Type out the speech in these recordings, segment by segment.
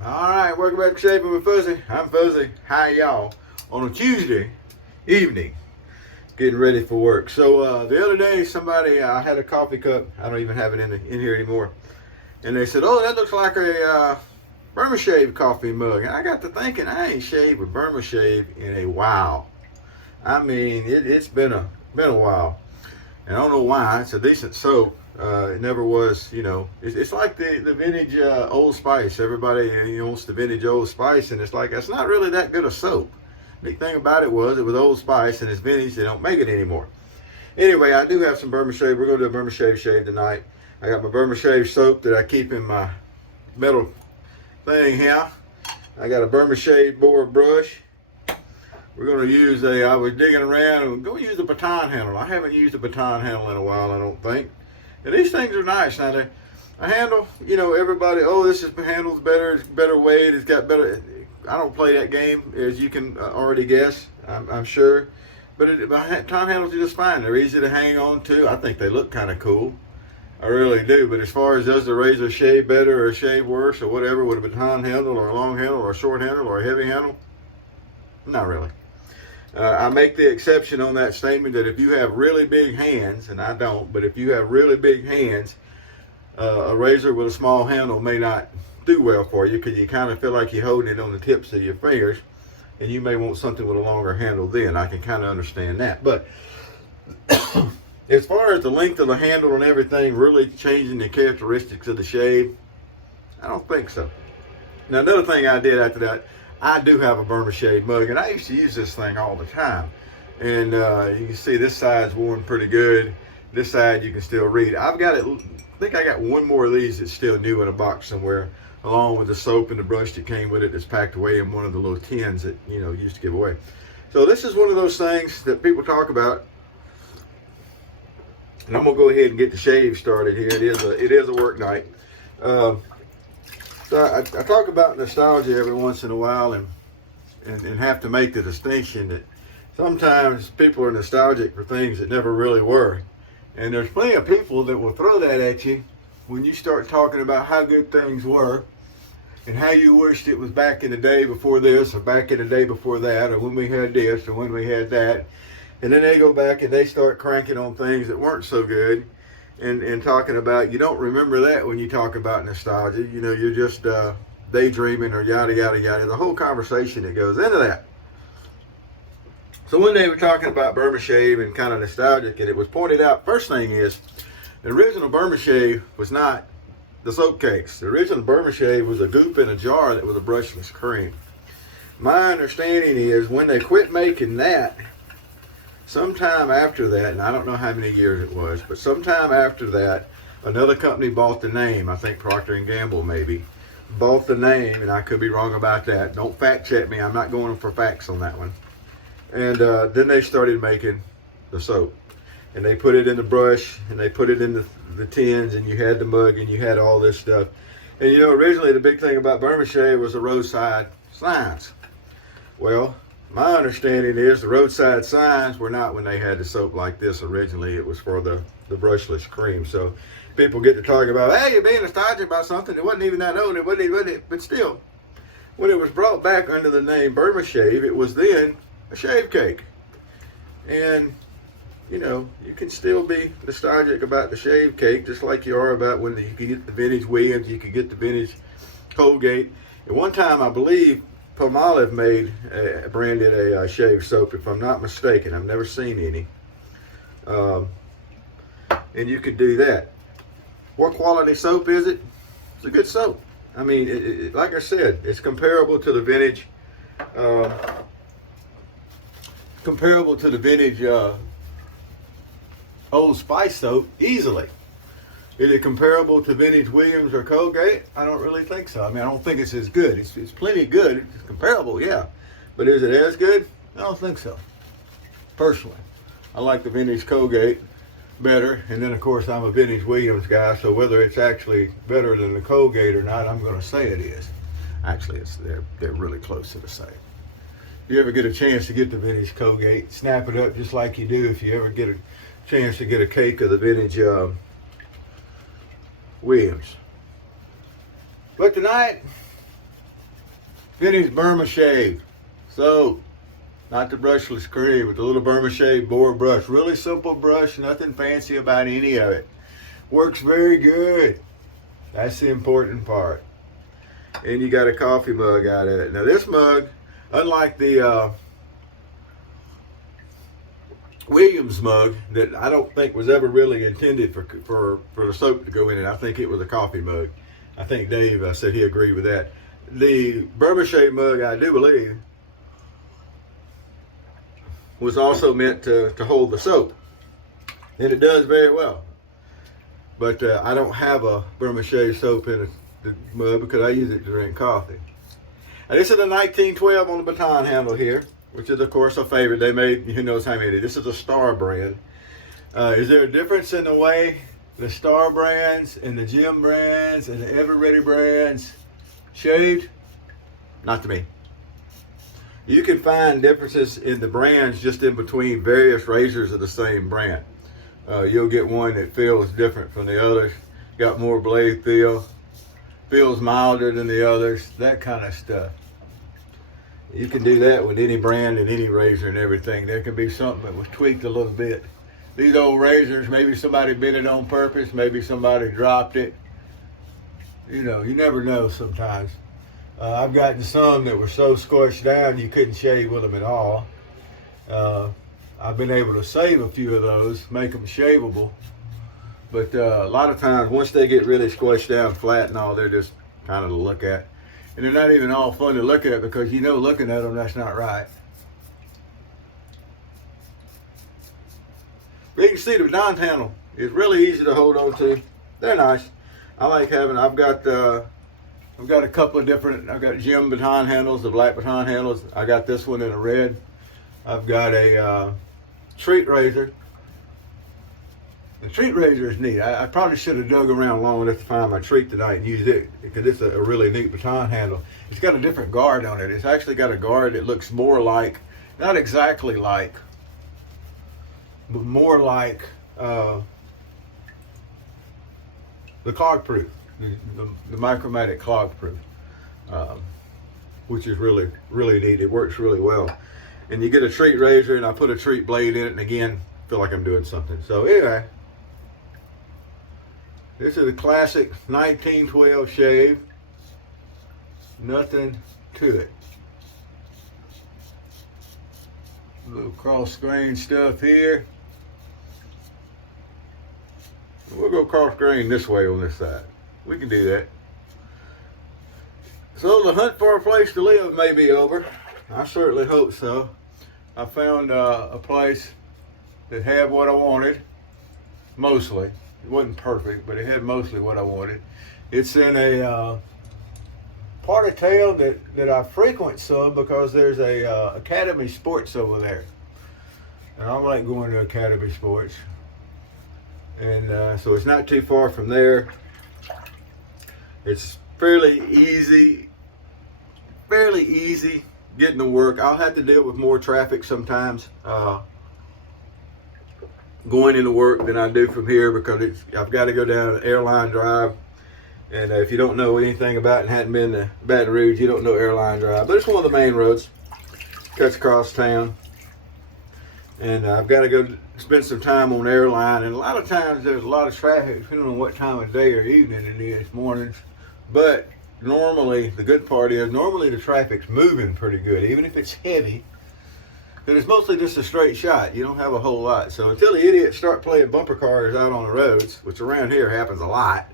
Alright, welcome back to Shaving with Fuzzy. I'm Fuzzy. Hi y'all. On a Tuesday evening, getting ready for work. So the other day, somebody, I had a coffee cup. I don't even have it in here anymore. And they said, oh, that looks like a Burma-Shave coffee mug. And I got to thinking, I ain't shaved with Burma-Shave in a while. I mean, it's been a while. And I don't know why. It's a decent soap. It never was, it's like the vintage Old Spice. Everybody wants the vintage Old Spice, and it's like, that's not really that good a soap. Big thing about it was Old Spice, and it's vintage. They don't make it anymore. Anyway, I do have some Burma-Shave. We're going to do a Burma-Shave shave tonight. I got my Burma-Shave soap that I keep in my metal thing here. I got a Burma-Shave board brush. We're going to use I was digging around, and we're going to use the baton handle. I haven't used a baton handle in a while, I don't think. And these things are nice. Now, a handle, everybody, oh, this handle's better, it's better weight, it's got better. I don't play that game, as you can already guess, I'm sure. But baton handles are just fine. They're easy to hang on to. I think they look kind of cool. I really do. But as far as does the razor shave better or shave worse or whatever with a baton handle or a long handle or a short handle or a heavy handle, not really. I make the exception on that statement that if you have really big hands, and I don't, but if you have really big hands, a razor with a small handle may not do well for you because you kind of feel like you're holding it on the tips of your fingers, and you may want something with a longer handle then. I can kind of understand that. But as far as the length of the handle and everything really changing the characteristics of the shave, I don't think so. Now, another thing I did after that, I do have a Burma-Shave mug, and I used to use this thing all the time. And you can see this side's worn pretty good. This side you can still read. I've got it. I think I got one more of these that's still new in a box somewhere, along with the soap and the brush that came with it that's packed away in one of the little tins that used to give away. So this is one of those things that people talk about. And I'm gonna go ahead and get the shave started here. It is a work night. So I talk about nostalgia every once in a while and have to make the distinction that sometimes people are nostalgic for things that never really were. And there's plenty of people that will throw that at you when you start talking about how good things were and how you wished it was back in the day before this or back in the day before that or when we had this or when we had that. And then they go back and they start cranking on things that weren't so good. And talking about, you don't remember that when you talk about nostalgia. You're just daydreaming or yada, yada, yada. The whole conversation that goes into that. So one day we're talking about Burma-Shave and kind of nostalgic, and it was pointed out, first thing is, the original Burma-Shave was not the soap cakes. The original Burma-Shave was a goop in a jar that was a brushless cream. My understanding is when they quit making that, sometime after that, and I don't know how many years it was, but sometime after that, another company bought the name. I think Procter & Gamble maybe bought the name, and I could be wrong about that. Don't fact check me. I'm not going for facts on that one. And then they started making the soap, and they put it in the brush, and they put it in the tins, and you had the mug, and you had all this stuff. And originally the big thing about Burma-Shave was the roadside signs. Well, my understanding is the roadside signs were not when they had the soap like this originally. It was for the brushless cream. So people get to talking about, hey, you're being nostalgic about something. It wasn't even that old. It wasn't even, but still, when it was brought back under the name Burma-Shave, it was then a shave cake. And, you can still be nostalgic about the shave cake, just like you are about when you could get the vintage Williams, you could get the vintage Colgate. At one time, I believe, Palmolive branded a shave soap, if I'm not mistaken. I've never seen any. And you could do that. What quality soap is it? It's a good soap. I mean, like I said, it's comparable to the vintage, Old Spice soap easily. Is it comparable to vintage Williams or Colgate? I don't really think so. I mean, I don't think it's as good. It's plenty good. It's comparable, yeah. But is it as good? I don't think so. Personally, I like the vintage Colgate better. And then, of course, I'm a vintage Williams guy. So whether it's actually better than the Colgate or not, I'm going to say it is. Actually, they're really close to the same. If you ever get a chance to get the vintage Colgate, snap it up just like you do if you ever get a chance to get a cake of the vintage Williams. But tonight, Finished Burma-Shave. So, not the brushless cream, but the little Burma-Shave board brush. Really simple brush, nothing fancy about any of it. Works very good. That's the important part. And you got a coffee mug out of it. Now this mug, unlike the Williams mug that I don't think was ever really intended for the soap to go in it. I think it was a coffee mug. I think Dave said he agreed with that. The Burma-Shave mug, I do believe, was also meant to hold the soap. And it does very well. But I don't have a Burma-Shave soap in the mug because I use it to drink coffee. Now, this is a 1912 on the baton handle here, which is, of course, a favorite. They made, who knows how many. This is a Star brand. Is there a difference in the way the Star brands and the Jim brands and the Everready brands shaved? Not to me. You can find differences in the brands just in between various razors of the same brand. You'll get one that feels different from the others, got more blade feel, feels milder than the others, that kind of stuff. You can do that with any brand and any razor and everything. There can be something that was tweaked a little bit. These old razors, maybe somebody bit it on purpose, maybe somebody dropped it. You know, you never know sometimes. I've gotten some that were so squished down you couldn't shave with them at all. I've been able to save a few of those, make them shaveable. But a lot of times, once they get really squished down flat and all, they're just kind of to look at. And they're not even all fun to look at because you know looking at them, that's not right. But you can see the baton handle is really easy to hold on to. They're nice. I like having, I've got a couple of different, I've got Jim baton handles, the black baton handles. I got this one in a red. I've got a treat razor. The treat razor is neat. I probably should have dug around long enough to find my treat tonight and use it because it's a really neat baton handle. It's got a different guard on it. It's actually got a guard that looks more like, not exactly like, but more like the clog proof, the Micromatic clog proof, which is really, really neat. It works really well. And you get a treat razor and I put a treat blade in it, and again, feel like I'm doing something. So anyway, this is a classic 1912 shave. Nothing to it. A little cross grain stuff here. We'll go cross grain this way on this side. We can do that. So the hunt for a place to live may be over. I certainly hope so. I found a place that had what I wanted, mostly. It wasn't perfect, but it had mostly what I wanted. It's in a part of town that I frequent some because there's a Academy Sports over there. And I like going to Academy Sports. And so it's not too far from there. It's fairly easy getting to work. I'll have to deal with more traffic sometimes going into work than I do from here because I've got to go down Airline Drive. And if you don't know anything about it and hadn't been to Baton Rouge, you don't know Airline Drive. But it's one of the main roads. Cuts across town. And I've got to go spend some time on Airline. And a lot of times there's a lot of traffic depending on what time of day or evening it is, mornings. But normally, the good part is, normally the traffic's moving pretty good, even if it's heavy. Because it's mostly just a straight shot. You don't have a whole lot. So until the idiots start playing bumper cars out on the roads, which around here happens a lot.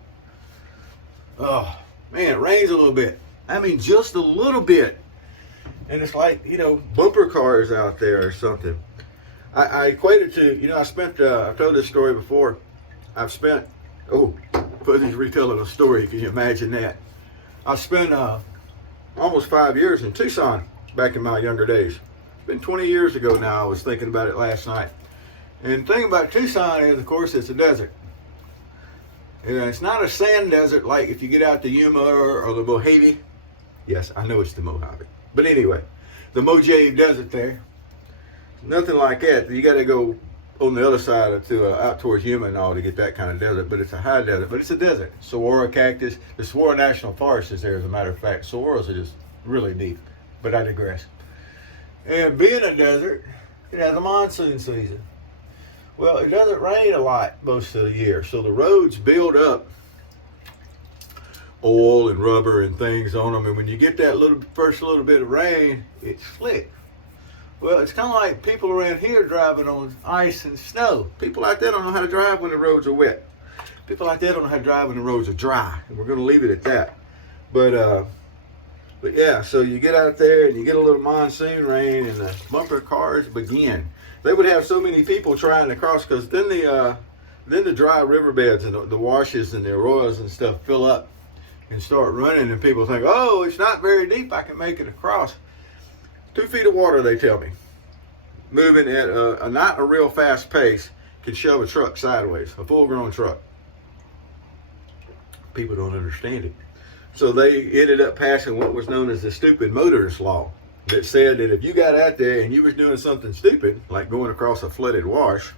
Oh, man, it rains a little bit. I mean, just a little bit. And it's like, you know, bumper cars out there or something. I equate it to, you know, I've told this story before. Fuzzy's retelling a story. Can you imagine that? I spent almost 5 years in Tucson back in my younger days. It's been 20 years ago now. I was thinking about it last night. And the thing about Tucson is, of course, it's a desert. And it's not a sand desert like if you get out to Yuma or the Mojave. Yes, I know it's the Mojave. But anyway, the Mojave Desert there. Nothing like that. You got to go on the other side out towards Yuma and all to get that kind of desert. But it's a high desert. But it's a desert. Saguaro cactus. The Saguaro National Forest is there, as a matter of fact. Saguaros are just really deep. But I digress. And being a desert, it has a monsoon season. Well, it doesn't rain a lot most of the year, so the roads build up oil and rubber and things on them, and when you get that first little bit of rain, it's slick. Well, it's kind of like people around here driving on ice and snow. People out there don't know how to drive when the roads are wet. People out there don't know how to drive when the roads are dry, and we're going to leave it at that. But yeah, so you get out there and you get a little monsoon rain, and the bumper cars begin. They would have so many people trying to cross, because then the dry riverbeds and the washes and the arroyos and stuff fill up and start running, and people think, oh, it's not very deep, I can make it across. 2 feet of water, they tell me, moving at not a real fast pace, can shove a truck sideways, a full-grown truck. People don't understand it. So they ended up passing what was known as the stupid motorist law, that said that if you got out there and you was doing something stupid, like going across a flooded wash,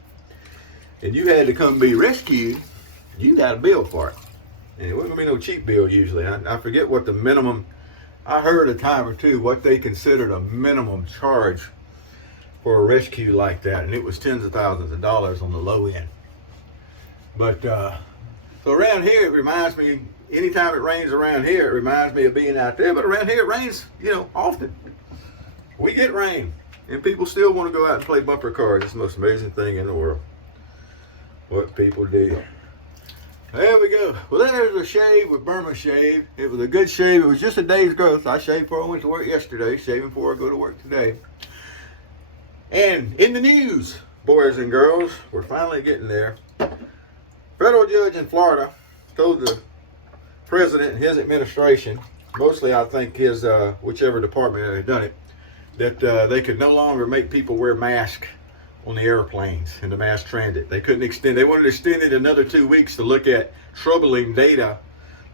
and you had to come be rescued, you got a bill for it. And it wasn't going to be no cheap bill usually. I forget what the minimum, I heard a time or two what they considered a minimum charge for a rescue like that, and it was tens of thousands of dollars on the low end. But so around here, it reminds me, anytime it rains around here, it reminds me of being out there. But around here, it rains, often. We get rain, and people still want to go out and play bumper cars. It's the most amazing thing in the world, what people do. There we go. Well, there's a shave with Burma-Shave. It was a good shave. It was just a day's growth. I shaved before I went to work yesterday, shaving before I go to work today. And in the news, boys and girls, we're finally getting there. Federal judge in Florida told the president and his administration, mostly I think his whichever department had done it, that they could no longer make people wear masks on the airplanes and the mass transit. They couldn't extend. They wanted to extend it another 2 weeks to look at troubling data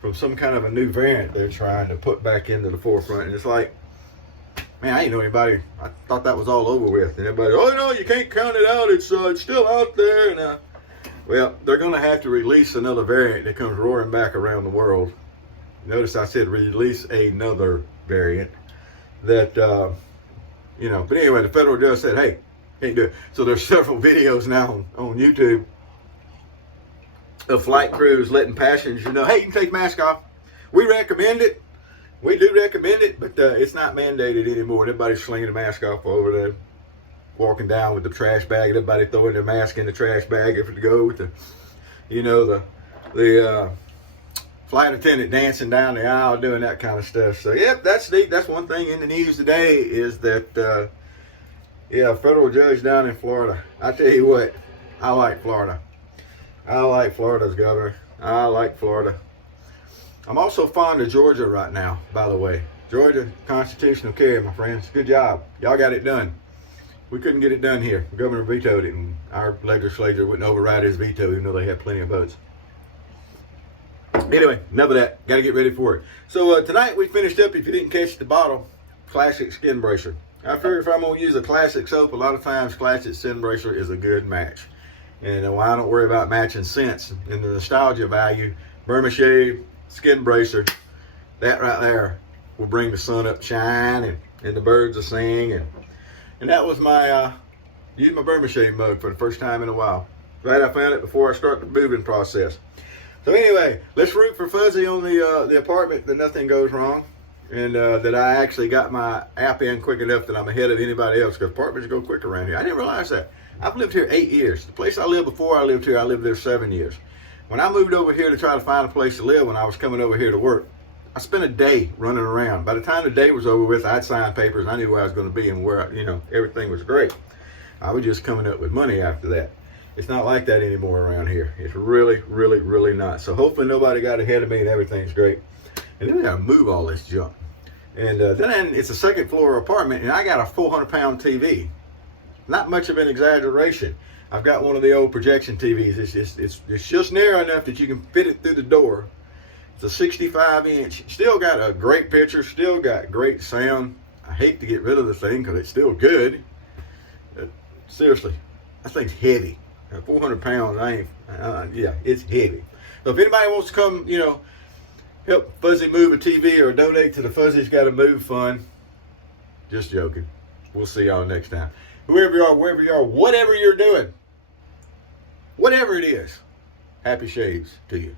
from some kind of a new variant they're trying to put back into the forefront. And it's like, man, I ain't know anybody. I thought that was all over with. And everybody, oh no, you can't count it out. It's still out there. And well, they're going to have to release another variant that comes roaring back around the world. Notice I said release another variant that, but anyway, the federal judge said, hey, can't do it. So there's several videos now on YouTube of flight crews letting passengers know, hey, you can take your mask off. We recommend it. We do recommend it, but it's not mandated anymore. Everybody's slinging the mask off over there, walking down with the trash bag. Everybody throwing their mask in the trash bag if it go with the flight attendant dancing down the aisle, doing that kind of stuff. So, yep, that's neat. That's one thing in the news today is that, federal judge down in Florida. I tell you what, I like Florida. I like Florida's governor. I like Florida. I'm also fond of Georgia right now, by the way. Georgia, constitutional carry, my friends. Good job. Y'all got it done. We couldn't get it done here. The governor vetoed it, and our legislature wouldn't override his veto, even though they had plenty of votes. Anyway, enough of that. Got to get ready for it. So tonight we finished up, if you didn't catch the bottle, classic skin bracer. I figure if I'm going to use a classic soap, a lot of times classic skin bracer is a good match. And I don't worry about matching scents. And the nostalgia value, Burma-Shave, skin bracer, that right there will bring the sun up shine and the birds will sing. And that was my, used my Burma-Shave mug for the first time in a while. Glad I found it before I start the moving process. So anyway, let's root for Fuzzy on the apartment that nothing goes wrong. And that I actually got my app in quick enough that I'm ahead of anybody else, because apartments go quick around here. I didn't realize that. I've lived here 8 years. The place I lived before I lived here, I lived there 7 years. When I moved over here to try to find a place to live when I was coming over here to work, I spent a day running around. By the time the day was over with, I'd signed papers. I knew where I was going to be and where, everything was great. I was just coming up with money after that. It's not like that anymore around here. It's really, really, really not. So hopefully nobody got ahead of me and everything's great. And then we got to move all this junk. And then it's a second floor apartment, and I got a 400-pound TV. Not much of an exaggeration. I've got one of the old projection TVs. It's just narrow enough that you can fit it through the door. It's a 65-inch. Still got a great picture. Still got great sound. I hate to get rid of the thing because it's still good. Seriously, that thing's heavy. 400 pounds, it's heavy. So if anybody wants to come, help Fuzzy move a TV or donate to the Fuzzy's Gotta Move Fund. Just joking. We'll see y'all next time. Whoever you are, wherever you are, whatever you're doing, whatever it is, happy shaves to you.